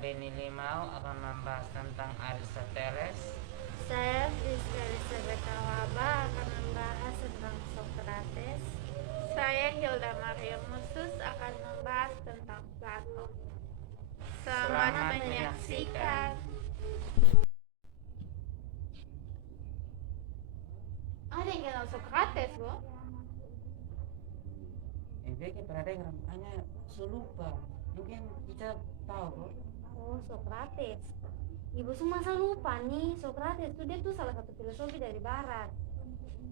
Beni Limau akan membahas tentang Aristoteles. Saya Rizky Elizabeth Awaba akan membahas tentang Socrates. Saya Hilda Maria Musus akan membahas tentang Plato. Selamat menyaksikan. Ada yang kenal Socrates, Bu? Beke pernah dengar, hanya lupa. Mungkin kita tahu kok. Oh, Socrates. Ibu semua masa lupa nih, Socrates tuh dia tuh salah satu filosofi dari barat.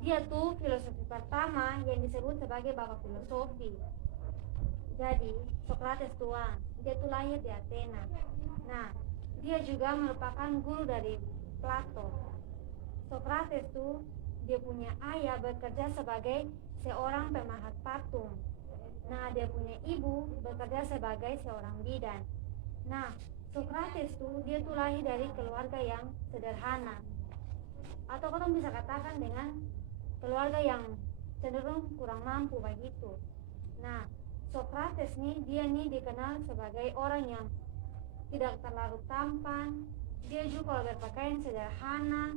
Dia tuh filosofi pertama yang disebut sebagai bapak filosofi. Jadi, Socrates tua, dia tuh lahir di Athena. Nah, dia juga merupakan guru dari Plato. Socrates tuh dia punya ayah bekerja sebagai seorang pemahat patung. Nah, dia punya ibu bekerja sebagai seorang bidan. Nah, Socrates tuh dia tuh lahir dari keluarga yang sederhana, atau kita bisa katakan dengan keluarga yang cenderung kurang mampu begitu. Nah, Socrates nih dia nih dikenal sebagai orang yang tidak terlalu tampan. Dia juga kalau berpakaian sederhana.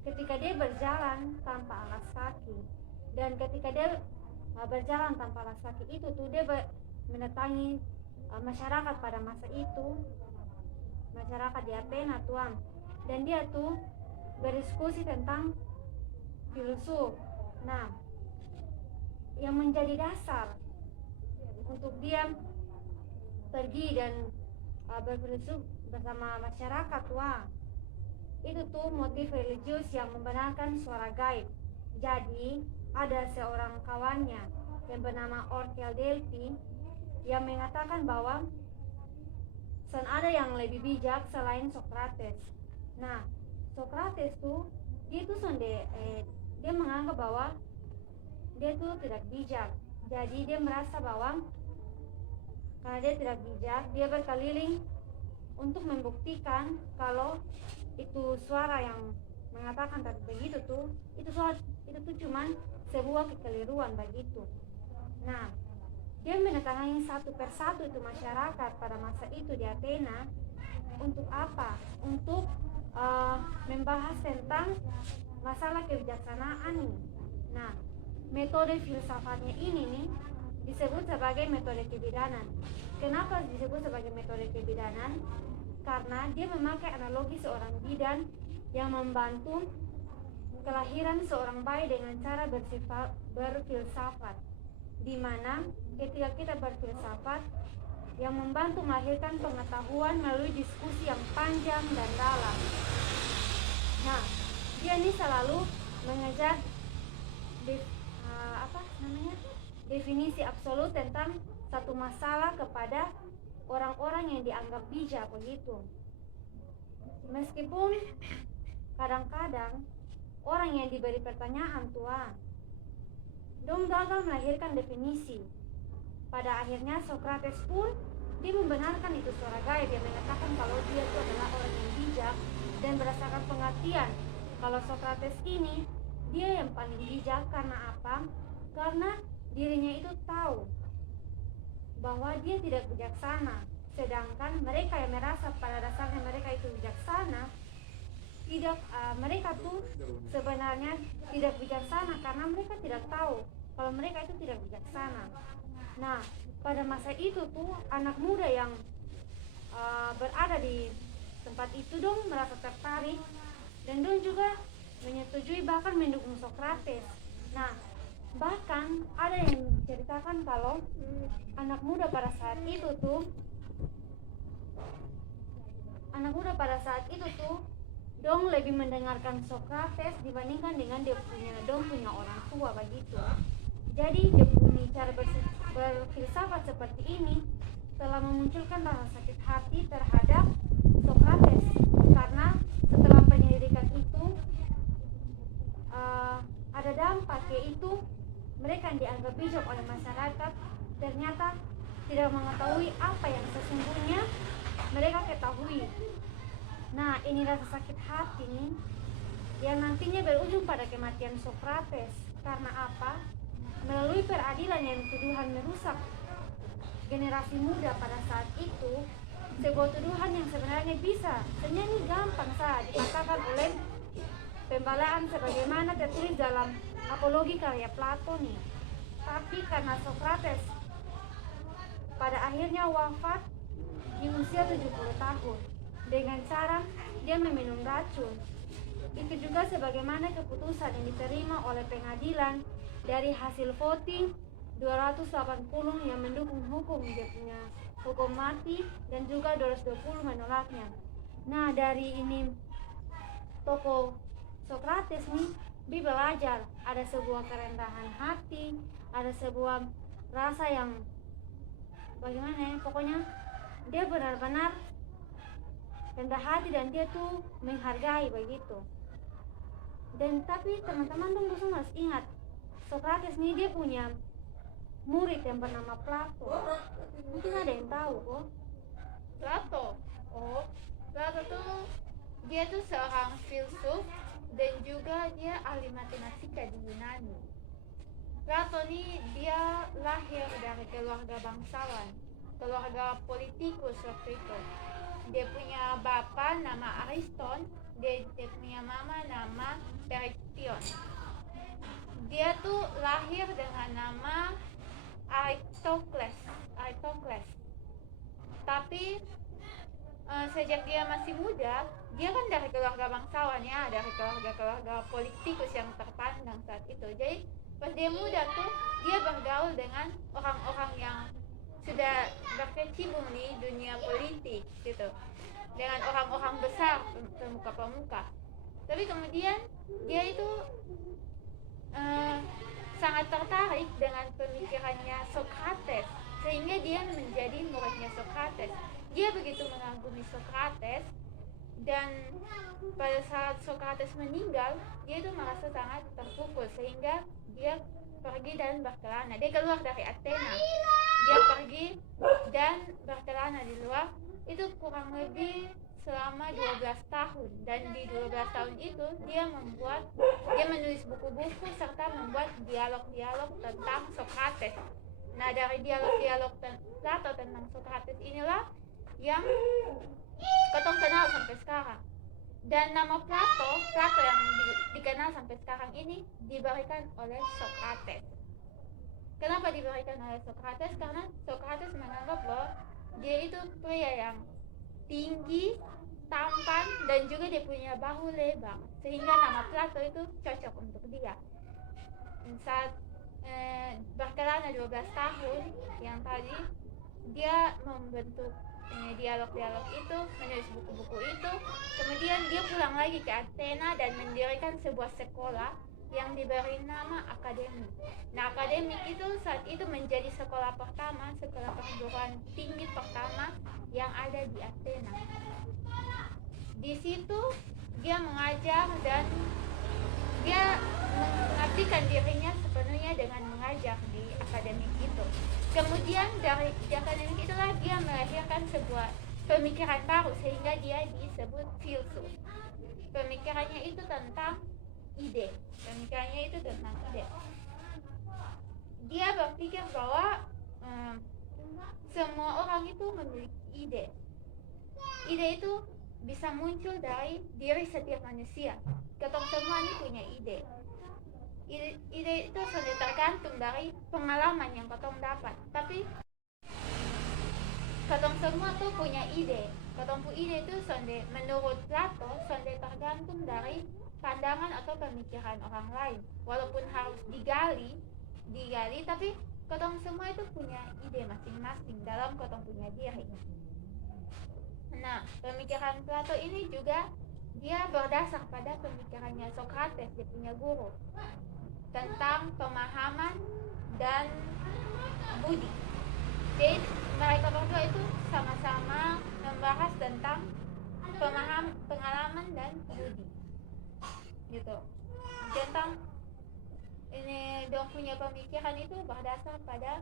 Ketika dia berjalan tanpa alas kaki, dan ketika dia berjalan tanpa alas kaki itu tuh dia mendatangi masyarakat pada masa itu, masyarakat di Athena tuan, dan dia tuh berdiskusi tentang filsuf. Nah, yang menjadi dasar untuk dia pergi dan berfilsuf bersama masyarakat itu tuh motif religius yang membenarkan suara gaib. Jadi ada seorang kawannya yang bernama Orkel Delphi yang mengatakan bahwa ada yang lebih bijak selain Socrates. Nah, Socrates tuh dia tuh dia menganggap bahwa dia tuh tidak bijak. Jadi dia merasa bahwa karena dia tidak bijak, dia berkeliling untuk membuktikan kalau itu suara yang mengatakan tadi begitu tuh, itu tuh cuman sebuah kekeliruan begitu. Nah, dia mendatangi satu persatu itu masyarakat pada masa itu di Athena. Untuk apa? Untuk membahas tentang masalah kebijaksanaan ini. Nah, metode filsafatnya ini nih disebut sebagai metode kebidanan. Kenapa disebut sebagai metode kebidanan? Karena dia memakai analogi seorang bidan yang membantu kelahiran seorang bayi dengan cara berfilsafat, di mana ketika kita berfilsafat yang membantu melahirkan pengetahuan melalui diskusi yang panjang dan dalam. Nah, dia ini selalu mengejar definisi absolut tentang satu masalah kepada orang-orang yang dianggap bijak begitu. Meskipun kadang-kadang orang yang diberi pertanyaan dong gagal melahirkan definisi. Pada akhirnya Socrates pun dia membenarkan itu suara gaib yang mengatakan kalau dia itu adalah orang yang bijak, dan berdasarkan pengertian kalau Socrates ini dia yang paling bijak. Karena apa? Karena dirinya itu tahu bahwa dia tidak bijaksana, sedangkan mereka yang merasa pada dasarnya mereka itu bijaksana mereka tuh sebenarnya tidak bijaksana karena mereka tidak tahu kalau mereka itu tidak bijaksana. Nah, pada masa itu tuh anak muda yang berada di tempat itu dong merasa tertarik dan dong juga menyetujui bahkan mendukung Socrates. Nah, bahkan ada yang menceritakan kalau anak muda pada saat itu tuh dong lebih mendengarkan Socrates dibandingkan dengan dong punya orang tua begitu. Jadi dia punya cara berfilsafat seperti ini telah memunculkan rasa sakit hati terhadap Socrates, karena setelah penyelidikan itu ada dampak, yaitu mereka yang dianggap bijak oleh masyarakat ternyata tidak mengetahui apa yang sesungguhnya mereka ketahui. Nah, ini rasa sakit hati nih yang nantinya berujung pada kematian Socrates. Karena apa? Melalui peradilan yang tuduhan merusak generasi muda pada saat itu, sebuah tuduhan yang sebenarnya sebenarnya gampang saja dikatakan oleh pembelaan sebagaimana tertulis dalam Apologi karya Plato nih. Tapi karena Sokrates pada akhirnya wafat di usia 70 tahun dengan cara dia meminum racun. Itu juga sebagaimana keputusan yang diterima oleh pengadilan dari hasil voting 280 yang mendukung hukum dia punya hukum mati dan juga 220 menolaknya. Nah, dari ini tokoh Sokrates nih belajar ada sebuah kerendahan hati, ada sebuah rasa yang bagaimana ya, pokoknya dia benar-benar rendah hati dan dia tuh menghargai begitu. Dan tapi teman-teman dong harus ingat, Sokrates nih dia punya murid yang bernama Plato. Mungkin ada yang tahu kok. Plato. Oh, Plato tuh dia tuh seorang filsuf dan juga dia ahli matematika di Yunani. Plato nih dia lahir dari keluarga bangsawan, keluarga politikus waktu itu. Dia punya bapak nama Ariston, dia punya mama nama Periktion. Dia tuh lahir dengan nama Aritokles. Tapi sejak dia masih muda, dia kan dari keluarga bangsawan ya, dari keluarga politikus yang terpandang saat itu. Jadi pas dia muda tuh dia bergaul dengan orang-orang yang sudah berkecimpung di dunia politik gitu, dengan orang-orang besar, pemuka-pemuka. Tapi kemudian dia itu sangat tertarik dengan pemikirannya Sokrates, sehingga dia menjadi muridnya Sokrates. Dia begitu mengagumi Sokrates, dan pada saat Sokrates meninggal, dia itu merasa sangat terpukul sehingga dia pergi dan berkelana. Dia keluar dari Athena, dia pergi dan berkelana di luar. Itu kurang lebih selama 12 tahun, dan di 12 tahun itu dia menulis buku-buku serta membuat dialog-dialog tentang Sokrates. Nah, dari dialog-dialog Plato tentang Sokrates inilah yang ketong kenal sampai sekarang. Dan nama Plato yang dikenal sampai sekarang ini diberikan oleh Sokrates. Kenapa diberikan oleh Sokrates? Karena Sokrates menganggap bahwa dia itu pria yang tinggi, tampan, dan juga dia punya bahu lebar, sehingga nama Plato itu cocok untuk dia. Saat berkelana 12 tahun yang tadi, dia membentuk dialog-dialog itu, menulis buku-buku itu. Kemudian dia pulang lagi ke Athena dan mendirikan sebuah sekolah yang diberi nama akademik. Nah, akademik itu saat itu menjadi sekolah perguruan tinggi pertama yang ada di Athena. Di situ dia mengajar dan dia mengabdikan dirinya sepenuhnya dengan mengajar di akademik itu. Kemudian dari akademik itulah dia melahirkan sebuah pemikiran baru sehingga dia disebut filsuf. Pemikirannya itu tentang ide. Dia berpikir bahwa semua orang itu memiliki ide. Ide itu bisa muncul dari diri setiap manusia. Ketong semua ini punya ide. Ide itu sudah tergantung dari pengalaman yang ketong dapat. Tapi ketong semua tuh punya ide. Ketong punya ide itu menurut Plato tergantung dari pandangan atau pemikiran orang lain. Walaupun harus digali, tapi ketong semua itu punya ide masing-masing dalam ketong punya diri. Nah, pemikiran Plato ini juga dia berdasar pada pemikirannya Sokrates, dia punya guru, tentang pemahaman dan budi. Jadi mereka berdua itu sama-sama membahas tentang pengalaman dan budi, gitu. Tentang ini dong punya pemikiran itu berdasar pada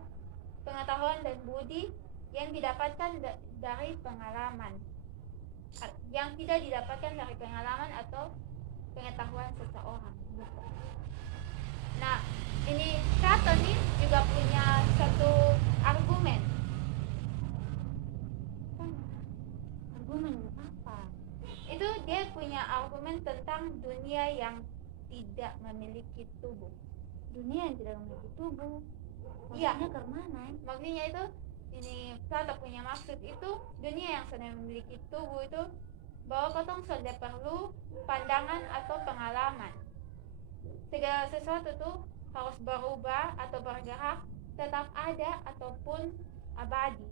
pengetahuan dan budi yang didapatkan dari pengalaman, yang tidak didapatkan dari pengalaman atau pengetahuan seseorang, gitu. Nah, ini Plato nih juga punya satu argumen. argumen apa? Itu dia punya argumen tentang dunia yang tidak memiliki tubuh. Dunia yang tidak memiliki tubuh. Iya. Maksudnya ke mana? Maksudnya itu, ini Plato punya maksud itu, dunia yang sedang memiliki tubuh itu bahwa kotong sudah perlu pandangan atau pengalaman. Segala sesuatu tuh harus berubah atau bergerak, tetap ada ataupun abadi.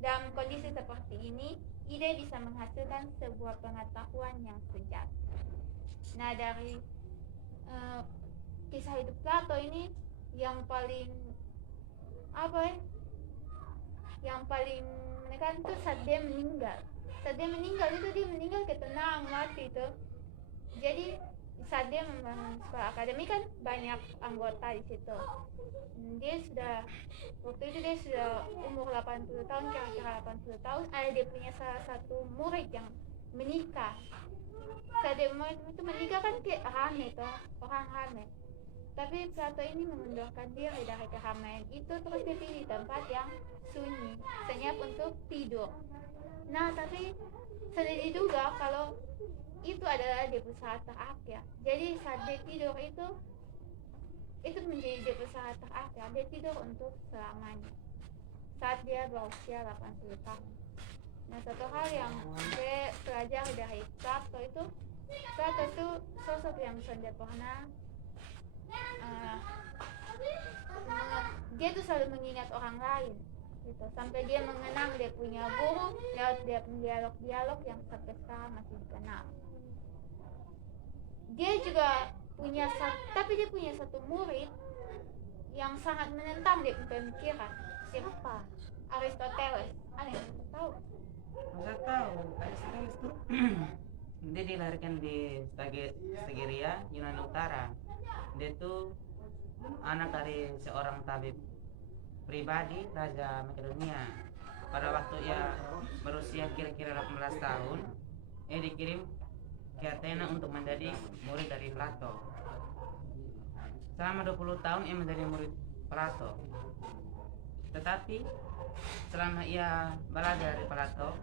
Dalam kondisi seperti ini, ide bisa menghasilkan sebuah pengetahuan yang sejati. Nah, dari kisah hidup Plato ini yang paling yang paling menekan itu saat dia meninggal. Saat dia meninggal itu dia meninggal ketenangan mati itu. Jadi saat dia membangun sekolah akademi kan banyak anggota di situ. Dia sudah waktu itu dia sudah umur 80 tahun, kira-kira 80 tahun. Ada dia punya salah satu murid yang menikah. Saat dia murid itu menikah kan kayak rame tuh, orang rame. Tapi Plato ini mengundurkan diri dari keramaian itu, terus dia pilih tempat yang sunyi, senyap untuk tidur. Nah, tapi sudah diduga kalau itu adalah dia usaha terakhir. Jadi saat dia tidur itu menjadi dia usaha terakhir. Dia tidur untuk selamanya saat dia berusia 80 tahun. Nah, satu hal yang saya pelajari dari Plato itu sosok yang sudah pernah dia tuh selalu mengingat orang lain gitu, sampai dia mengenang dia punya guru lewat dia dialog-dialog yang sampai sekarang masih dikenal. Dia juga punya satu murid yang sangat menentang dia pemikiran. Siapa? Aristoteles. Ada yang tahu? Masa tahu Aristoteles tuh dia dilahirkan di Stagiria, Yunani Utara. Dia tuh anak dari seorang tabib pribadi Raja Makedonia. Pada waktu ia berusia kira-kira 18 tahun, ia dikirim ke Athena untuk menjadi murid dari Plato. Selama 20 tahun ia menjadi murid Plato. Tetapi selama ia belajar dari Plato,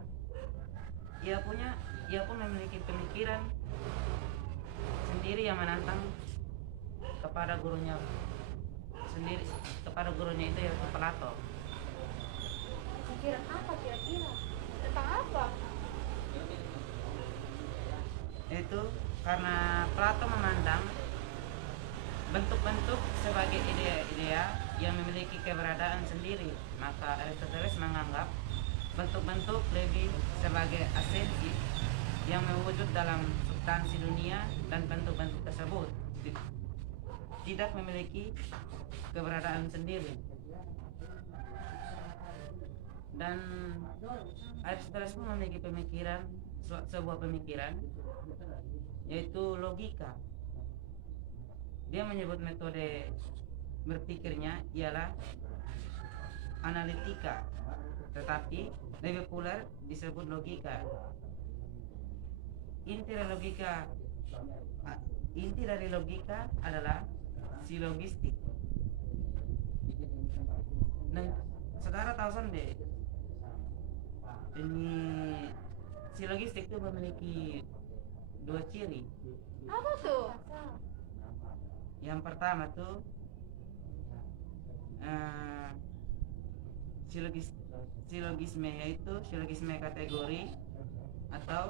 ia pun memiliki pemikiran sendiri yang menantang kepada gurunya itu yaitu Plato. Pikiran apa kira-kira? Tentang apa? Itu karena Plato memandang bentuk-bentuk sebagai ide-ide yang memiliki keberadaan sendiri, maka Aristoteles menganggap bentuk-bentuk lebih sebagai esensi yang mewujud dalam substansi dunia, dan bentuk-bentuk tersebut tidak memiliki keberadaan sendiri. Dan Aristoteles pun memiliki sebuah pemikiran yaitu logika. Dia menyebut metode berpikirnya ialah analitika, tetapi lebih populer disebut logika. Inti dari logika adalah silogistik. Dan saudara tahu sendiri, ini silogistik itu memiliki dua ciri. Apa tuh? Yang pertama tuh silogisme, yaitu silogisme kategori atau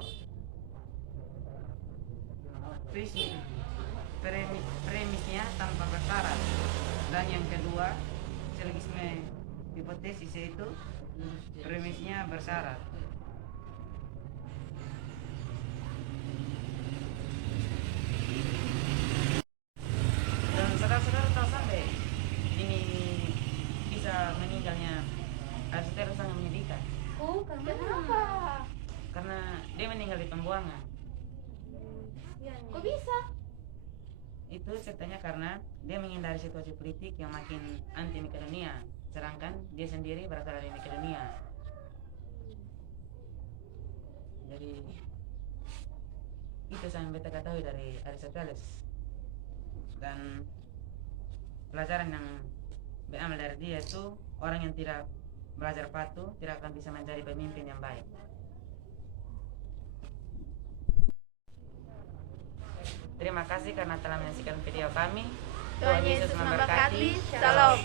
premisnya tanpa bersyarat. Dan yang kedua silogisme hipotesis, yaitu premisnya bersyarat. Dan saudara-saudara tahu sampai ini bisa meninggalnya Aristoteles sangat menyedihkan. Oh, Kenapa? Karena dia meninggal di pembuangan. Kok bisa? Itu ceritanya karena dia menghindari situasi politik yang makin anti Makedonia, sedangkan dia sendiri berasal dari Makedonia. Jadi itu yang beta ketahui dari Aristoteles. Dan pelajaran yang diambil dari dia itu, orang yang tidak belajar patuh, tidak akan bisa menjadi pemimpin yang baik. Terima kasih karena telah menyaksikan video kami. Tuhan Yesus memberkati. Shalom.